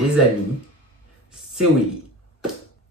Les amis, c'est Willy.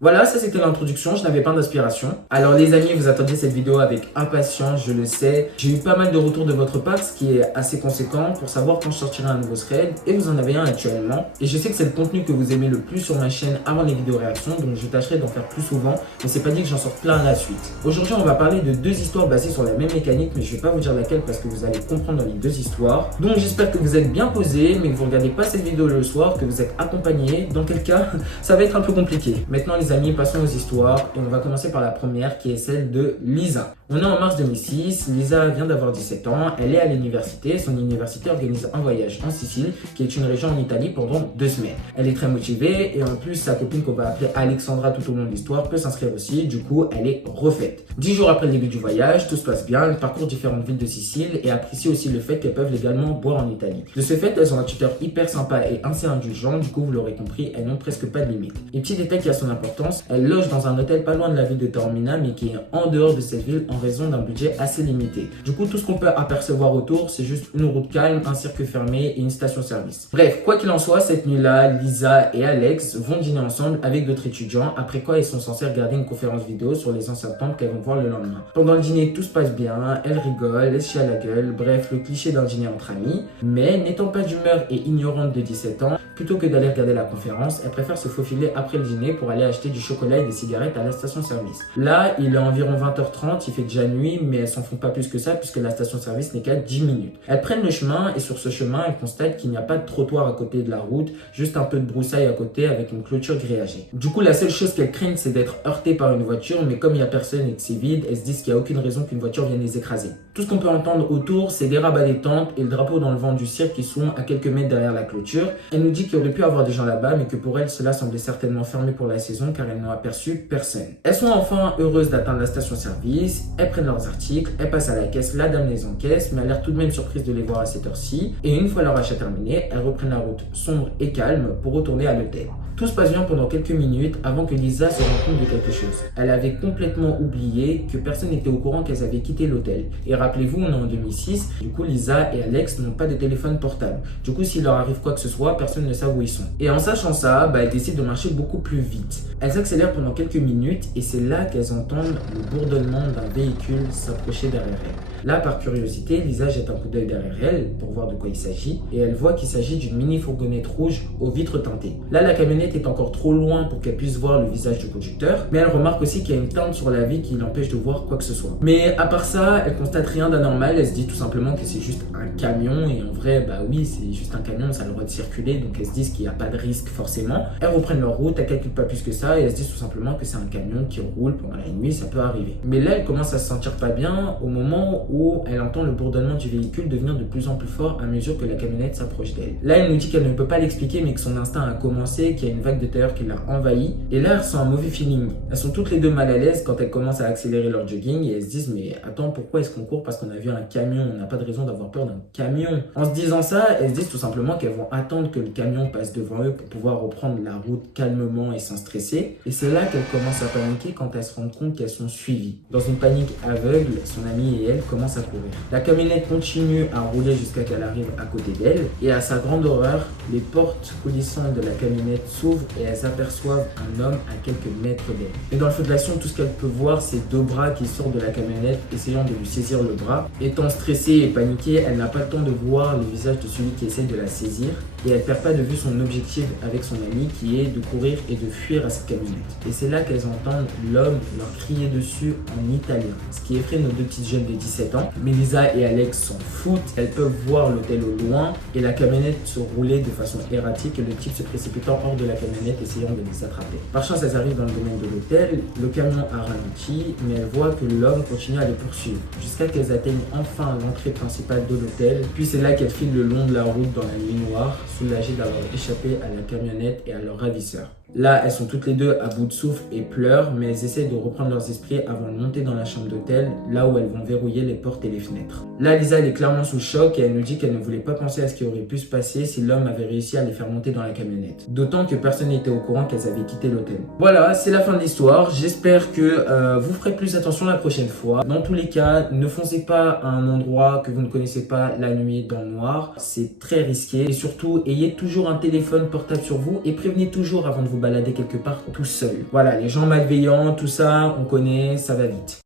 Voilà, ça c'était l'introduction, je n'avais pas d'inspiration. Alors les amis, vous attendiez cette vidéo avec impatience, je le sais. J'ai eu pas mal de retours de votre part, ce qui est assez conséquent pour savoir quand je sortirai un nouveau thread. Et vous en avez un actuellement. Et je sais que c'est le contenu que vous aimez le plus sur ma chaîne avant les vidéos réactions, donc je tâcherai d'en faire plus souvent. Mais c'est pas dit que j'en sorte plein à la suite. Aujourd'hui, on va parler de deux histoires basées sur la même mécanique, mais je vais pas vous dire laquelle parce que vous allez comprendre dans les deux histoires. Donc j'espère que vous êtes bien posés, mais que vous regardez pas cette vidéo le soir, que vous êtes accompagnés. Dans quel cas, ça va être un peu compliqué. Maintenant les amis, passons aux histoires et on va commencer par la première qui est celle de Lisa. On est en mars 2006, Lisa vient d'avoir 17 ans, elle est à l'université, son université organise un voyage en Sicile qui est une région en Italie pendant 2 semaines. Elle est très motivée et en plus sa copine qu'on va appeler Alexandra tout au long de l'histoire peut s'inscrire aussi, du coup elle est refaite. 10 jours après le début du voyage, tout se passe bien, elles parcourent différentes villes de Sicile et apprécient aussi le fait qu'elles peuvent légalement boire en Italie. De ce fait, elles ont un tuteur hyper sympa et assez indulgent, du coup vous l'aurez compris, elles n'ont presque pas de limite. Et petit détail qui a son importance, elle loge dans un hôtel pas loin de la ville de Taormina mais qui est en dehors de cette ville en raison d'un budget assez limité. Du coup, tout ce qu'on peut apercevoir autour, c'est juste une route calme, un cirque fermé et une station-service. Bref, quoi qu'il en soit, cette nuit-là, Lisa et Alex vont dîner ensemble avec d'autres étudiants, après quoi ils sont censés regarder une conférence vidéo sur les anciens temples qu'elles vont voir le lendemain. Pendant le dîner, tout se passe bien, elles rigolent, elles se chient à la gueule, bref, le cliché d'un dîner entre amis. Mais n'étant pas d'humeur et ignorante de 17 ans, plutôt que d'aller regarder la conférence, elle préfère se faufiler après le dîner pour aller acheter du chocolat et des cigarettes à la station-service. Là, il est environ 20h30, il fait déjà nuit, mais elles s'en font pas plus que ça puisque la station-service n'est qu'à 10 minutes. Elles prennent le chemin et sur ce chemin, elles constatent qu'il n'y a pas de trottoir à côté de la route, juste un peu de broussailles à côté avec une clôture grillagée. Du coup, la seule chose qu'elles craignent, c'est d'être heurtées par une voiture, mais comme il n'y a personne et que c'est vide, elles se disent qu'il n'y a aucune raison qu'une voiture vienne les écraser. Tout ce qu'on peut entendre autour, c'est des rabats des tentes et le drapeau dans le vent du cirque qui sont à quelques mètres derrière la clôture. Elle nous dit qu'il y aurait pu avoir des gens là-bas, mais que pour elles, cela semblait certainement fermé pour la saison car elles n'ont aperçu personne. Elles sont enfin heureuses d'atteindre la station-service, elles prennent leurs articles, elles passent à la caisse, la dame les encaisse, mais a l'air tout de même surprise de les voir à cette heure-ci. Et une fois leur achat terminé, elles reprennent la route sombre et calme pour retourner à l'hôtel. Tout se passe bien pendant quelques minutes avant que Lisa se rende compte de quelque chose. Elle avait complètement oublié que personne n'était au courant qu'elles avaient quitté l'hôtel. Et rappelez-vous, on est en 2006, du coup Lisa et Alex n'ont pas de téléphone portable. Du coup, s'il leur arrive quoi que ce soit, personne ne sait où ils sont. Et en sachant ça, elles décident de marcher beaucoup plus vite. Elles accélèrent pendant quelques minutes et c'est là qu'elles entendent le bourdonnement d'un véhicule s'approcher derrière elles. Là, par curiosité, Lisa jette un coup d'œil derrière elle pour voir de quoi il s'agit et elle voit qu'il s'agit d'une mini fourgonnette rouge aux vitres teintées. Là, la camionnette est encore trop loin pour qu'elle puisse voir le visage du conducteur, mais elle remarque aussi qu'il y a une teinte sur la vitre qui l'empêche de voir quoi que ce soit. Mais à part ça, elle constate rien d'anormal, elle se dit tout simplement que c'est juste un camion et en vrai, bah oui, c'est juste un camion, ça a le droit de circuler, donc elles se disent qu'il n'y a pas de risque forcément. Elles reprennent leur route, elles calculent pas plus que ça et elles se disent tout simplement que c'est un camion qui roule pendant la nuit, ça peut arriver. Mais là, elle commence à se sentir pas bien au moment où elle entend le bourdonnement du véhicule devenir de plus en plus fort à mesure que la camionnette s'approche d'elle. Là, elle nous dit qu'elle ne peut pas l'expliquer mais que son instinct a commencé, qu'il y a une vague de terreur qui l'a envahie. Et là, elle ressent un mauvais feeling. Elles sont toutes les deux mal à l'aise quand elles commencent à accélérer leur jogging et elles se disent mais attends, pourquoi est-ce qu'on court parce qu'on a vu un camion? On n'a pas de raison d'avoir peur d'un camion. En se disant ça, elles se disent tout simplement qu'elles vont attendre que le camion passe devant eux pour pouvoir reprendre la route calmement et sans stresser. Et c'est là qu'elles commencent à paniquer quand elles se rendent compte qu'elles sont suivies. Dans une panique aveugle, son amie et elle commencent à courir. La camionnette continue à rouler jusqu'à qu'elle arrive à côté d'elle et à sa grande horreur, les portes coulissantes de la camionnette s'ouvrent et elles aperçoivent un homme à quelques mètres d'elle. Et dans le feu de l'action, tout ce qu'elle peut voir, c'est deux bras qui sortent de la camionnette essayant de lui saisir le bras. Étant stressée et paniquée, elle n'a pas le temps de voir le visage de celui qui essaie de la saisir et elle perd pas de vue son objectif avec son ami qui est de courir et de fuir à cette camionnette. Et c'est là qu'elles entendent l'homme leur crier dessus en italien, ce qui effraie nos deux petites jeunes de 17 ans. Mais Lisa et Alex s'en foutent, elles peuvent voir l'hôtel au loin et la camionnette se rouler de façon erratique et le type se précipitant hors de la camionnette essayant de les attraper. Par chance, elles arrivent dans le domaine de l'hôtel, le camion a ralenti, mais elles voient que l'homme continue à les poursuivre, jusqu'à qu'elles atteignent enfin l'entrée principale de l'hôtel, puis c'est là qu'elles filent le long de la route dans la nuit noire, soulagées d'avoir échappé à la camionnette et à leur ravisseur. Là, elles sont toutes les deux à bout de souffle et pleurent, mais elles essaient de reprendre leurs esprits avant de monter dans la chambre d'hôtel, là où elles vont verrouiller les portes et les fenêtres. Là, Lisa, elle est clairement sous choc et elle nous dit qu'elle ne voulait pas penser à ce qui aurait pu se passer si l'homme avait réussi à les faire monter dans la camionnette. D'autant que personne n'était au courant qu'elles avaient quitté l'hôtel. Voilà, c'est la fin de l'histoire. J'espère que vous ferez plus attention la prochaine fois. Dans tous les cas, ne foncez pas à un endroit que vous ne connaissez pas la nuit dans le noir. C'est très risqué. Et surtout, ayez toujours un téléphone portable sur vous et prévenez toujours avant de vous balader quelque part tout seul. Voilà, les gens malveillants, tout ça, on connaît, ça va vite.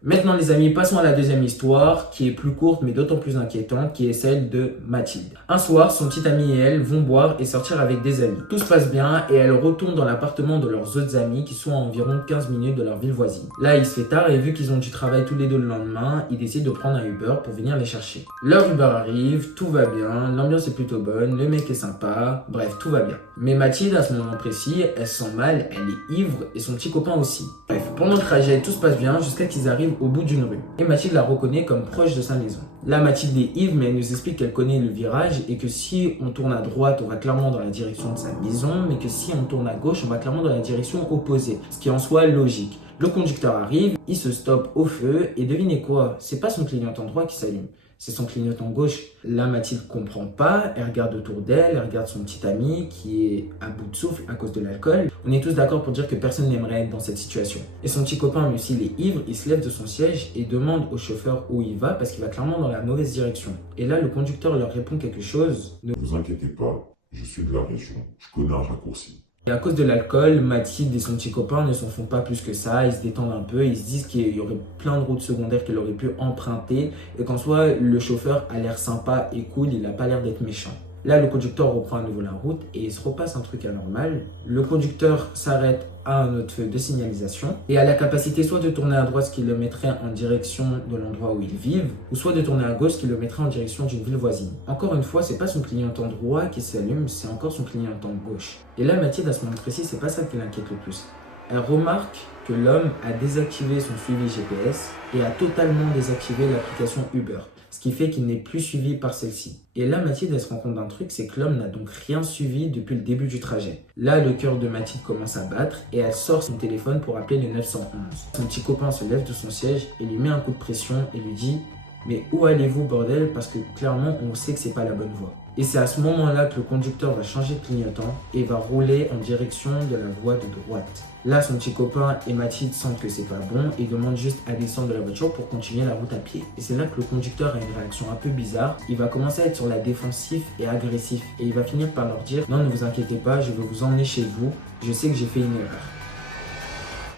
Maintenant les amis, passons à la deuxième histoire qui est plus courte mais d'autant plus inquiétante, qui est celle de Mathilde. Un soir, son petit ami et elle vont boire et sortir avec des amis. Tout se passe bien et elle retourne dans l'appartement de leurs autres amis qui sont à environ 15 minutes de leur ville voisine. Là, il se fait tard et vu qu'ils ont du travail tous les deux le lendemain, ils décident de prendre un Uber pour venir les chercher. Leur Uber arrive, tout va bien, l'ambiance est plutôt bonne, le mec est sympa, bref, tout va bien. Mais Mathilde, à ce moment précis, elle se sent mal, elle est ivre et son petit copain aussi. Bref, pendant le trajet, tout se passe bien jusqu'à qu'ils arrivent au bout d'une rue. Et Mathilde la reconnaît comme proche de sa maison. Là, Mathilde est ivre, mais elle nous explique qu'elle connaît le virage et que si on tourne à droite, on va clairement dans la direction de sa maison, mais que si on tourne à gauche, on va clairement dans la direction opposée, ce qui en soit logique. Le conducteur arrive, il se stoppe au feu et devinez quoi? C'est pas son clignotant droit qui s'allume. C'est son clignotant gauche. Là, Mathilde comprend pas, elle regarde autour d'elle, elle regarde son petit ami qui est à bout de souffle à cause de l'alcool. On est tous d'accord pour dire que personne n'aimerait être dans cette situation. Et son petit copain, lui aussi, il est ivre, il se lève de son siège et demande au chauffeur où il va parce qu'il va clairement dans la mauvaise direction. Et là, le conducteur leur répond quelque chose. Ne vous inquiétez pas, je suis de la région, je connais un raccourci. Et à cause de l'alcool, Mathilde et son petit copain ne s'en font pas plus que ça, ils se détendent un peu, ils se disent qu'il y aurait plein de routes secondaires qu'elle aurait pu emprunter et qu'en soit le chauffeur a l'air sympa et cool, il n'a pas l'air d'être méchant. Là, le conducteur reprend à nouveau la route et il se repasse un truc anormal. Le conducteur s'arrête à un autre feu de signalisation et a la capacité soit de tourner à droite, ce qui le mettrait en direction de l'endroit où ils vivent, ou soit de tourner à gauche, ce qui le mettrait en direction d'une ville voisine. Encore une fois, c'est pas son clignotant droit qui s'allume, c'est encore son clignotant gauche. Et là, Mathilde, à ce moment précis, c'est pas ça qui l'inquiète le plus. Elle remarque que l'homme a désactivé son suivi GPS et a totalement désactivé l'application Uber, ce qui fait qu'il n'est plus suivi par celle-ci. Et là, Mathilde, elle se rend compte d'un truc, c'est que l'homme n'a donc rien suivi depuis le début du trajet. Là, le cœur de Mathilde commence à battre et elle sort son téléphone pour appeler le 911. Son petit copain se lève de son siège et lui met un coup de pression et lui dit « Mais où allez-vous, bordel ?» Parce que clairement, on sait que c'est pas la bonne voie. Et c'est à ce moment-là que le conducteur va changer de clignotant et va rouler en direction de la voie de droite. Là, son petit copain et Mathilde sentent que c'est pas bon et demandent juste à descendre de la voiture pour continuer la route à pied. Et c'est là que le conducteur a une réaction un peu bizarre. Il va commencer à être sur la défensive et agressif. Et il va finir par leur dire « Non, ne vous inquiétez pas, je vais vous emmener chez vous. Je sais que j'ai fait une erreur. »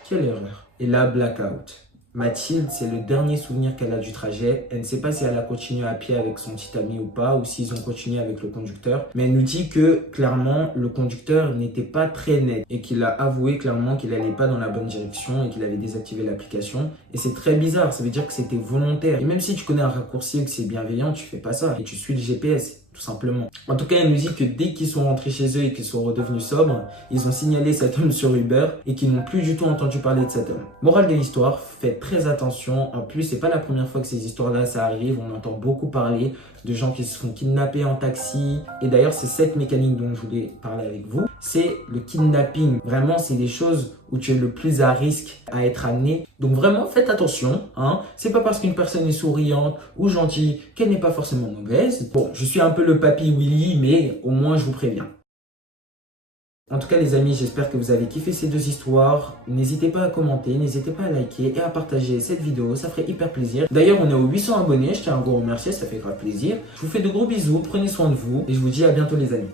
Quelle erreur? Et là, blackout. Mathilde, c'est le dernier souvenir qu'elle a du trajet. Elle ne sait pas si elle a continué à pied avec son petit ami ou pas, ou s'ils ont continué avec le conducteur. Mais elle nous dit que, clairement, le conducteur n'était pas très net et qu'il a avoué clairement qu'il n'allait pas dans la bonne direction et qu'il avait désactivé l'application. Et c'est très bizarre, ça veut dire que c'était volontaire. Et même si tu connais un raccourci et que c'est bienveillant, tu fais pas ça. Et tu suis le GPS. Tout simplement. En tout cas, elle nous dit que dès qu'ils sont rentrés chez eux et qu'ils sont redevenus sobres, ils ont signalé cet homme sur Uber et qu'ils n'ont plus du tout entendu parler de cet homme. Morale de l'histoire, faites très attention. En plus, c'est pas la première fois que ces histoires-là, ça arrive. On entend beaucoup parler de gens qui se font kidnapper en taxi. Et d'ailleurs, c'est cette mécanique dont je voulais parler avec vous. C'est le kidnapping. Vraiment, c'est des choses où tu es le plus à risque à être amené. Donc vraiment, faites attention. C'est pas parce qu'une personne est souriante ou gentille qu'elle n'est pas forcément mauvaise. Bon, je suis un peu le papy Willy, mais au moins je vous préviens. En tout cas les amis, j'espère que vous avez kiffé ces deux histoires. N'hésitez pas à commenter, n'hésitez pas à liker et à partager cette vidéo, ça ferait hyper plaisir. D'ailleurs, on est aux 800 abonnés, je tiens à vous remercier, ça fait grave plaisir. Je vous fais de gros bisous, prenez soin de vous et je vous dis à bientôt les amis.